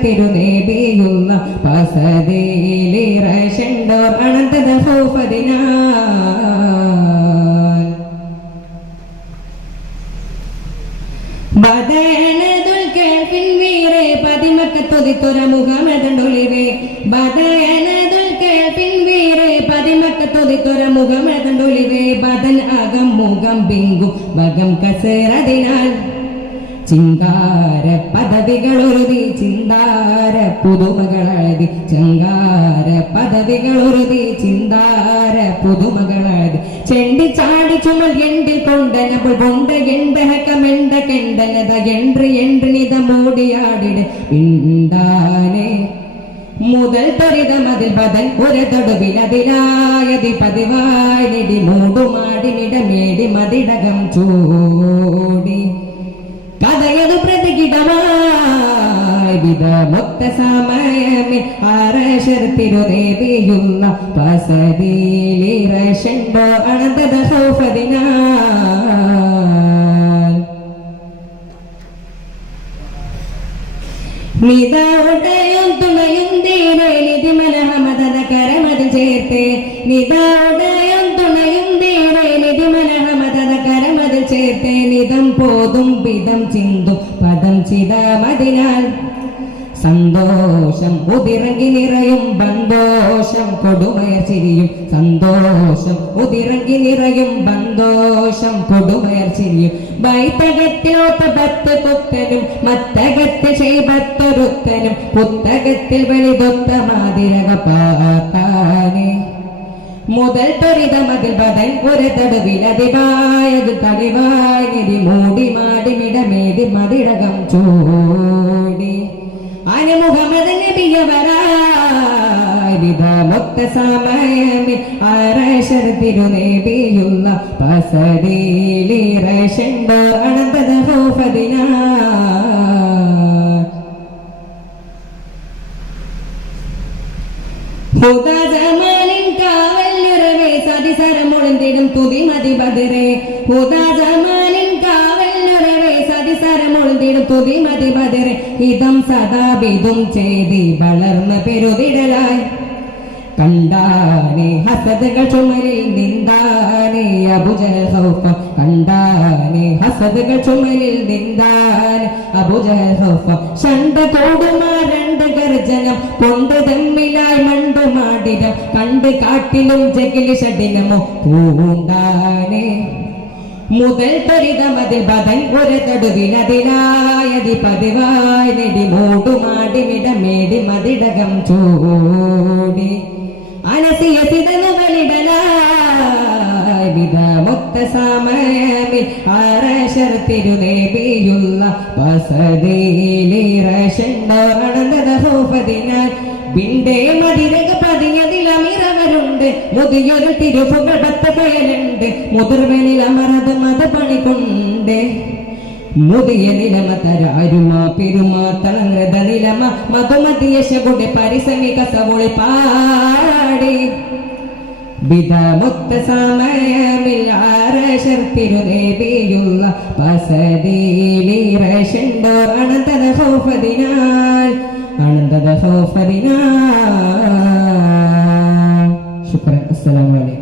തിരുനേബിയുള്ള പസതിയിലിറശണ്ടോർ അനന്തത ഹൗഫദിനാൽ ബദനദുൽ കൽഫിൻ വീരെ പതിമക്കത്തൊതിത്തൊര മുഖമദണ്ടൊളിവേ ബദനദുൽ കൽഫിൻ വീരെ പതിമക്കത്തൊതിത്തൊര മുഖമദണ്ടൊളിവേ ബദൻ അകം മുഖം ബിങ്കു വകം കസേറതിനാൽ ചിങ്കാര പദവികളൊരുതി ചിന്താര പുതുമകളതി ചങ്കാര പദവികളൊരുതി ചിന്താര പുതുമകളതി ചെണ്ടി ചാടി ചുമൽ എണ്ടിൽ കൊണ്ടനപ്പോൾ കൊണ്ട എണ്ടഹക്കമെണ്ട കെണ്ടനത എണ്ണിത മൂടിയാടിട് പിണ്ടാനെ മുതൽ ത്വരിതമതിൽ ബദൻ ഒരതൊടുവിലതിലായതി പതിവായി നിടി മൂടുമാടി നിടമേടി മതിടകം ചൂടി കഥയതു പ്രതികിടമായി വിധമൊത്ത സമയമിൽ ആരശർ തിരുനേബിയുള്ള പസതിയിലിറശണ്ടോ അനന്തത ഹൗഫദിനാൽ നിതാവുടെയും തുണയും തീരെ നിധിമനഹമദന കരമതിൽ ചേർത്ത് നിതാവുടെയും തുണയും തീരെ നിധിമനഹമദന കരമതിൽ ചേർത്ത് നിതം പോതും പിതം ചിന്തും പദം ചിതമതിനാൽ സന്തോഷം ഉതിറങ്ങി നിറയും ബന്ധോഷം കൊടുമയർ ചിരിയും സന്തോഷം ഉതിറങ്ങി നിറയും ബന്ധോഷം കൊടുമയർ ചിരിയും വൈത്തകത്തിലോത്ത പത്ത് പുത്തനും മത്തകത്ത് ചെയ്പത്തൊരുത്തനും പുത്തകത്തിൽ വലുതൊത്ത മാതിരക പാത്താനെ മുതൽ ത്വരിതമതിൽ ബദൻ ഒരതടുവിലതിവായത് തടിവായി നിധി മൂടി മാടി മിടമേതി മതിടകം ചൂടി അനുമുഖമദ് നബിയവരായി വിധമൊത്ത സമയമിൽ ആരശർ തിരുനേബിയുള്ള പസതിയിലിറശണ്ടോ അനന്തത ഹൗഫദിനാൽ ഹുദാസമാനിൻ കാവല്ലുറവേ സതിസരമൊളിന്തിടും തുതിമതി ബദറേ ഹുദാസമാനിൻ കാവല്ലുറവേ സതിസരമൊളിന്തിടും തുതിമതി ബദറേ ഹിതം സദാബിതും ചെയ്തി വളർന്ന പെരുതിടലായി കണ്ടാനെ ഹസദുകൾ ചുമലിൽ നിന്താനെ അബൂജഹൽ ഖൗഫ കണ്ടാനെ ഹസദുകൾ ചുമലിൽ നിന്താനെ അബൂജഹൽ ഖൗഫ ഷണ്ട കൂടുമാ രണ്ട് ഗർജനം കൊണ്ട് തമ്മിലായി മണ്ടുമാടിരം കണ്ട് കാട്ടിലും ജഗിലി ഷഡിനമോ പൂണ്ടാനെ മുതൽ ത്വരിതമതിൽ ബദൻ ഒരതടുവിലതിലായതി പതിവായി നെടി മൂടുമാടി മിടമേടി മതിടകം ചൂടി അനസിയസിതനുകളിടലായി വിധമൊത്ത സമയമിൽ ആരശർ തിരുനേബിയുള്ള പസതിയിലിറശണ്ടോ അനന്തത ഹൗഫദിനാൽ ബിണ്ടേ മതിരക പതിയതിലമിറവരുണ്ട് മുതിയൊരു തിരുഫുകൾ പത്ത് പേരുണ്ട് മുതിർവനിൽ അമറത് മത പണികൊണ്ട് മുതിയ നിലമ തരാരുമാ പെരുമാ തളങ്ങൃത നിലമ മധുമതിയശകുടെ പരിസമിക സവോളി പാടി വിധമൊത്ത സമയമിൽ ആരശർ തിരുനേബിയുള്ള പസതിയിലിറശണ്ടോ അനന്തത ഹൗഫദിനാൽ അനന്തത ഹൗഫദിനാൽ ശുക്രൻ. അസ്സലാമു അലൈക്കും.